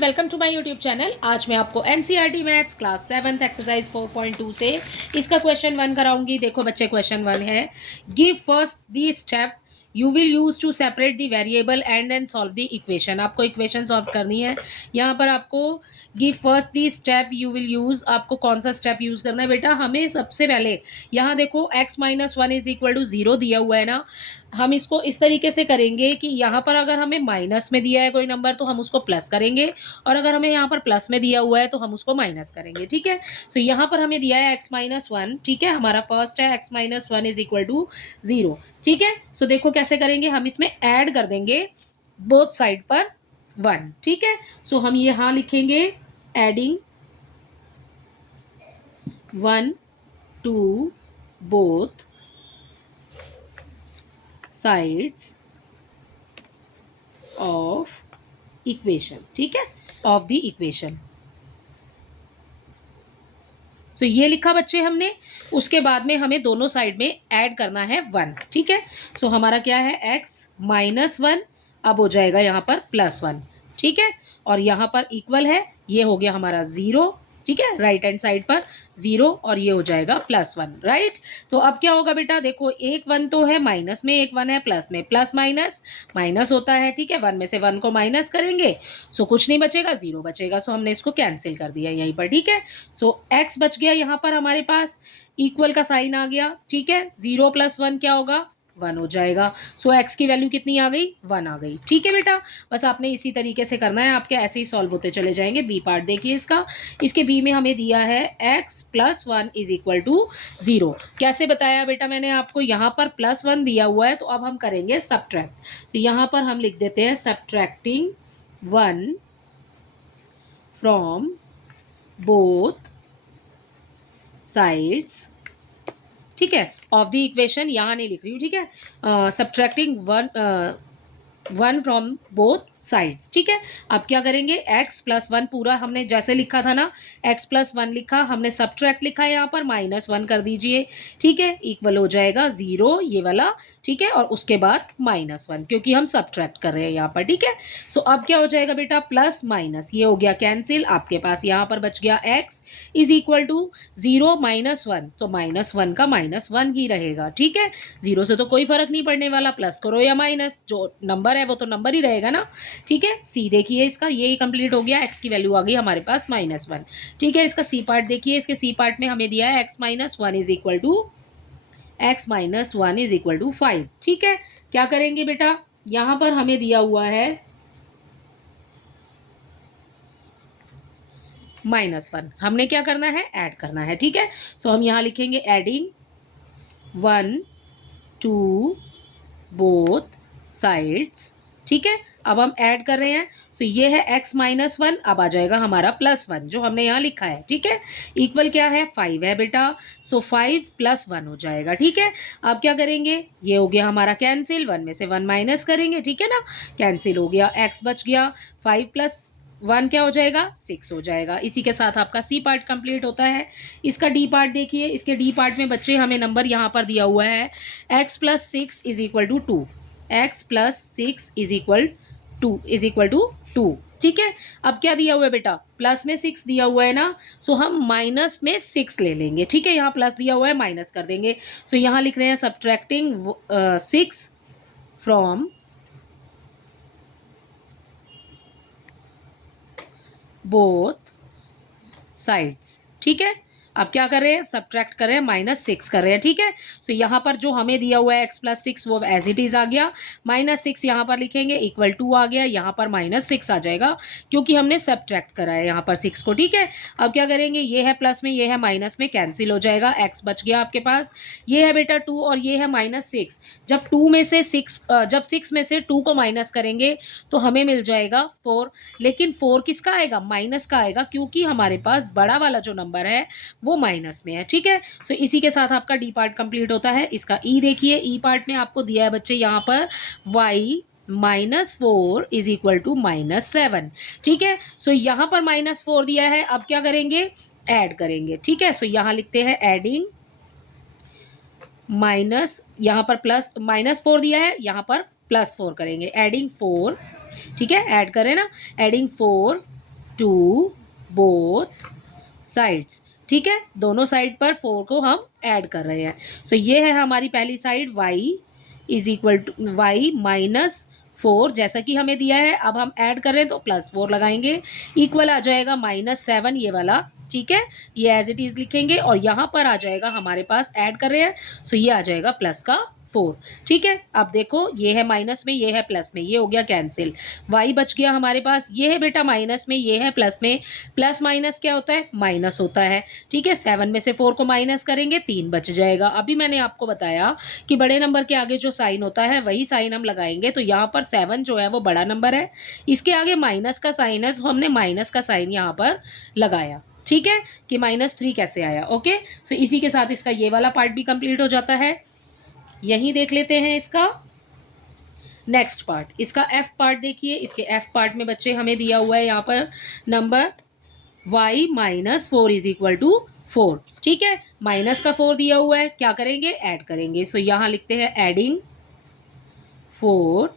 Welcome to my YouTube channel. आज मैं आपको NCERT maths class 7th exercise 4.2 से इसका क्वेश्चन 1 कराऊंगी। देखो बच्चे, क्वेश्चन 1 है, give first the step you will use to separate the variable and then solve the equation. आपको equation solve करनी है। यहाँ पर आपको give first the step you will use, आपको कौन सा स्टेप यूज करना है बेटा? हमें सबसे पहले यहाँ देखो x-1 इज इक्वल टू 0 दिया हुआ है ना। हम इसको इस तरीके से करेंगे कि यहाँ पर अगर हमें माइनस में दिया है कोई नंबर तो हम उसको प्लस करेंगे, और अगर हमें यहाँ पर प्लस में दिया हुआ है तो हम उसको माइनस करेंगे। ठीक है, सो यहाँ पर हमें दिया है x-1। ठीक है, हमारा फर्स्ट है x-1 इज इक्वल टू 0। ठीक है, सो देखो कैसे करेंगे, हम इसमें ऐड कर देंगे बोथ साइड पर 1। ठीक है, सो हम यहाँ लिखेंगे adding 1 to both sides of equation। ठीक है, of the equation। सो ये लिखा बच्चे हमने। उसके बाद में हमें दोनों साइड में ऐड करना है 1। ठीक है, सो हमारा क्या है x-1 अब हो जाएगा यहाँ पर +1। ठीक है, और यहाँ पर इक्वल है, ये हो गया हमारा 0। ठीक है, राइट हैंड साइड पर 0 और ये हो जाएगा +1। राइट, तो अब क्या होगा बेटा? देखो एक 1 तो है माइनस में, एक 1 है प्लस में, प्लस माइनस माइनस होता है। ठीक है, 1 में से 1 को माइनस करेंगे सो कुछ नहीं बचेगा, 0 बचेगा। सो हमने इसको कैंसिल कर दिया यहीं पर। ठीक है, सो x बच गया यहाँ पर हमारे पास, इक्वल का साइन आ गया। ठीक है, 0 + 1 क्या होगा? 1 हो जाएगा। सो x की वैल्यू कितनी आ गई? 1 आ गई। ठीक है बेटा, बस आपने इसी तरीके से करना है, आपके ऐसे ही सॉल्व होते चले जाएंगे। बी पार्ट देखिए इसका, इसके बी में हमें दिया है x+1 इज इक्वल टू 0। कैसे बताया बेटा मैंने आपको? यहाँ पर +1 दिया हुआ है तो अब हम करेंगे सब्ट्रैक्ट। तो यहाँ पर हम लिख देते हैं सब्ट्रैक्टिंग 1 फ्रॉम बोथ साइड्स। ठीक है, ऑफ द इक्वेशन यहाँ नहीं लिख रही हूँ। ठीक है, सब्ट्रैक्टिंग 1 फ्रॉम बोथ साइड्स। ठीक है, अब क्या करेंगे? x+1 पूरा हमने जैसे लिखा था ना, x+1 लिखा, हमने सब्ट्रैक्ट लिखा है यहाँ पर -1 कर दीजिए। ठीक है, इक्वल हो जाएगा 0 ये वाला। ठीक है, और उसके बाद -1 क्योंकि हम सब्ट्रैक्ट कर रहे हैं यहाँ पर। ठीक है, सो अब क्या हो जाएगा बेटा? प्लस माइनस ये हो गया कैंसिल, आपके पास यहाँ पर बच गया x इज इक्वल टू 0 -1, तो -1 का -1 ही रहेगा। ठीक है, 0 से तो कोई फर्क नहीं पड़ने वाला, प्लस करो या माइनस, जो नंबर है वो तो नंबर ही रहेगा ना। ठीक है, सी देखिए इसका, ये कंप्लीट हो गया। x की वैल्यू आ गई हमारे पास -1। ठीक है, इसका सी पार्ट देखिए, इसके सी पार्ट में हमें दिया है x-1 इज इक्वल टू 5। ठीक है, क्या करेंगे बेटा? यहां पर हमें दिया हुआ है -1, हमने क्या करना है? ऐड करना है। ठीक है, सो हम यहां लिखेंगे एडिंग 1 टू बोथ साइड्स। ठीक है, अब हम ऐड कर रहे हैं। सो ये है x-1, अब आ जाएगा हमारा +1 जो हमने यहाँ लिखा है। ठीक है, इक्वल क्या है? 5 है बेटा। सो 5 + 1 हो जाएगा। ठीक है, अब क्या करेंगे? ये हो गया हमारा कैंसिल, 1 में से 1 माइनस करेंगे। ठीक है ना, कैंसिल हो गया, x बच गया। 5 + 1 क्या हो जाएगा? 6 हो जाएगा। इसी के साथ आपका सी पार्ट कंप्लीट होता है। इसका डी पार्ट देखिए, इसके डी पार्ट में बच्चे हमें नंबर यहाँ पर दिया हुआ है x+6 is equal to 2। x+6 is equal to 2। ठीक है, अब क्या दिया हुआ है बेटा? प्लस में 6 दिया हुआ है ना, सो हम माइनस में 6 ले लेंगे। ठीक है, यहाँ प्लस दिया हुआ है, माइनस कर देंगे। सो यहाँ लिख रहे हैं सब्ट्रैक्टिंग 6 फ्रॉम बोथ साइड्स। ठीक है, अब क्या कर रहे हैं? सब्ट्रैक्ट कर रहे हैं, -6 कर रहे हैं। ठीक है, सो यहाँ पर जो हमें दिया हुआ है x+6 वो एज इट इज आ गया। -6 यहाँ पर लिखेंगे, इक्वल टू आ गया, यहाँ पर -6 आ जाएगा क्योंकि हमने सब्ट्रैक्ट करा है यहाँ पर 6 को। ठीक है, अब क्या करेंगे? ये है प्लस में, ये है माइनस में, कैंसिल हो जाएगा, x बच गया आपके पास। ये है बेटा 2 और ये है -6। जब 2 में से 6 जब 6 में से 2 को माइनस करेंगे तो हमें मिल जाएगा 4। लेकिन 4 किसका आएगा? माइनस का आएगा, क्योंकि हमारे पास बड़ा वाला जो नंबर है वो माइनस में है। ठीक है, सो इसी के साथ आपका डी पार्ट कंप्लीट होता है। इसका ई देखिए, ई पार्ट में आपको दिया है बच्चे यहाँ पर y-4 इज इक्वल टू -7। ठीक है, सो यहाँ पर -4 दिया है, अब क्या करेंगे? ऐड करेंगे। ठीक है, सो यहाँ लिखते हैं एडिंग माइनस, यहाँ पर प्लस -4 दिया है, यहाँ पर +4 करेंगे, एडिंग 4। ठीक है, ऐड करें ना, एडिंग 4 टू बोथ साइड्स। ठीक है, दोनों साइड पर 4 को हम ऐड कर रहे हैं। सो ये है हमारी पहली side y is equal to y minus 4, जैसा कि हमें दिया है। अब हम ऐड कर रहे हैं तो +4 लगाएंगे, इक्वल आ जाएगा -7 ये वाला। ठीक है, ये एज इट इज लिखेंगे और यहाँ पर आ जाएगा हमारे पास ऐड कर रहे हैं, सो ये आ जाएगा +4। ठीक है, अब देखो ये है माइनस में, ये है प्लस में, ये हो गया कैंसिल। y बच गया हमारे पास, ये है बेटा माइनस में, ये है प्लस में। प्लस माइनस क्या होता है? माइनस होता है। ठीक है, 7 में से 4 को माइनस करेंगे, 3 बच जाएगा। अभी मैंने आपको बताया कि बड़े नंबर के आगे जो साइन होता है वही साइन हम लगाएंगे। तो यहाँ पर 7 जो है वो बड़ा नंबर है, इसके आगे माइनस का साइन है, तो हमने माइनस का साइन यहाँ पर लगाया। ठीक है, कि -3 कैसे आया। ओके, सो इसी के साथ इसका ये वाला पार्ट भी कंप्लीट हो जाता है। यही देख लेते हैं इसका नेक्स्ट पार्ट। इसका एफ पार्ट देखिए, इसके एफ पार्ट में बच्चे हमें दिया हुआ है यहाँ पर number y -4 is equal to 4। ठीक है, माइनस का 4 दिया हुआ है, क्या करेंगे? ऐड करेंगे। सो यहाँ लिखते हैं एडिंग 4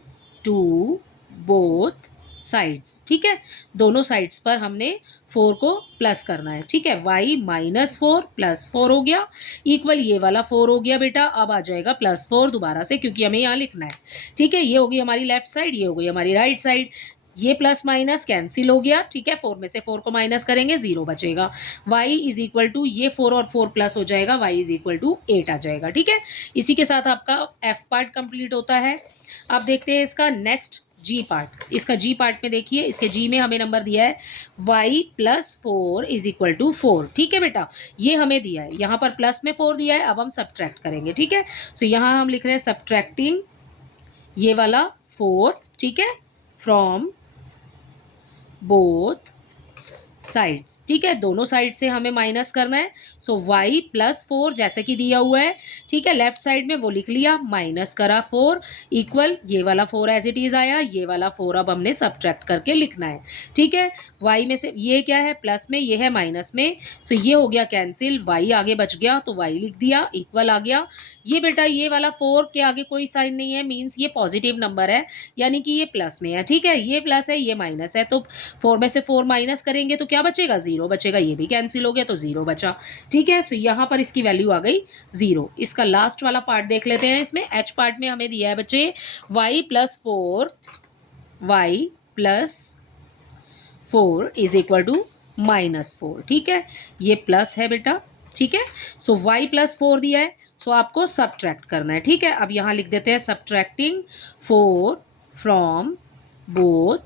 टू बोथ साइड्स। ठीक है, दोनों साइड्स पर हमने 4 को प्लस करना है। ठीक है, y -4 +4 हो गया, इक्वल ये वाला 4 हो गया बेटा। अब आ जाएगा +4 दोबारा से, क्योंकि हमें यहाँ लिखना है। ठीक है, ये हो गई हमारी लेफ्ट साइड, ये हो गई हमारी राइट साइड। ये प्लस माइनस कैंसिल हो गया। ठीक है, 4 में से 4 को माइनस करेंगे, 0 बचेगा। y इज इक्वल टू ये 4 और 4 प्लस हो जाएगा, y इज इक्वल टू 8 आ जाएगा। ठीक है, इसी के साथ आपका f पार्ट कंप्लीट होता है। अब देखते हैं इसका नेक्स्ट जी पार्ट। इसका जी पार्ट में देखिए, इसके जी में हमें नंबर दिया है y +4 इज इक्वल टू 4। ठीक है बेटा, ये हमें दिया है, यहाँ पर प्लस में 4 दिया है। अब हम सब्ट्रैक्ट करेंगे। ठीक है, सो यहाँ हम लिख रहे हैं सब्ट्रैक्टिंग ये वाला 4। ठीक है, फ्रॉम बोथ साइड्स। ठीक है, दोनों साइड से हमें माइनस करना है। सो y +4 जैसे कि दिया हुआ है। ठीक है, लेफ्ट साइड में वो लिख लिया, माइनस करा 4, इक्वल ये वाला 4 एज इट इज आया, ये वाला 4 अब हमने सब्ट्रैक्ट करके लिखना है। ठीक है, y में से ये क्या है? प्लस में, ये है माइनस में। सो ये हो गया कैंसिल, y आगे बच गया तो y लिख दिया, इक्वल आ गया। ये बेटा ये वाला 4 के आगे कोई साइन नहीं है, मीन्स ये पॉजिटिव नंबर है, यानी कि ये प्लस में है। ठीक है, ये प्लस है, ये माइनस है, तो 4 में से 4 माइनस करेंगे तो क्या बचेगा? 0 बचेगा। ये भी कैंसिल हो गया तो 0 बचा। ठीक है, सो यहाँ पर इसकी वैल्यू आ गई 0। इसका लास्ट वाला पार्ट देख लेते हैं। इसमें एच पार्ट में हमें दिया है बच्चे y +4 इज इक्वल टू -4। ठीक है, ये प्लस है बेटा। ठीक है, सो y +4 दिया है, सो आपको सब्ट्रैक्ट करना है। ठीक है, अब यहाँ लिख देते हैं सब्ट्रैक्टिंग 4 फ्रॉम बोथ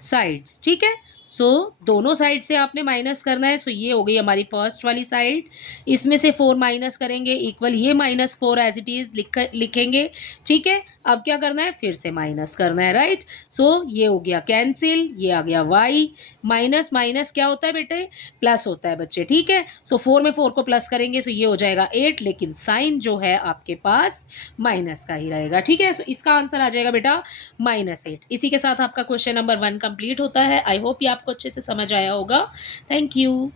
साइड्स। ठीक है, सो दोनों साइड से आपने माइनस करना है। सो ये हो गई हमारी फर्स्ट वाली साइड, इसमें से 4 माइनस करेंगे, इक्वल ये -4 एज इट इज लिखेंगे। ठीक है, अब क्या करना है? फिर से माइनस करना है, राइट। सो ये हो गया कैंसिल, ये आ गया y। माइनस माइनस क्या होता है बेटे? प्लस होता है बच्चे। ठीक है, सो 4 में 4 को प्लस करेंगे, सो ये हो जाएगा 8, लेकिन साइन जो है आपके पास माइनस का ही रहेगा। ठीक है, सो इसका आंसर आ जाएगा बेटा -8। इसी के साथ आपका क्वेश्चन नंबर 1 कंप्लीट होता है। आई होप ये आपको अच्छे से समझ आया होगा। Thank you.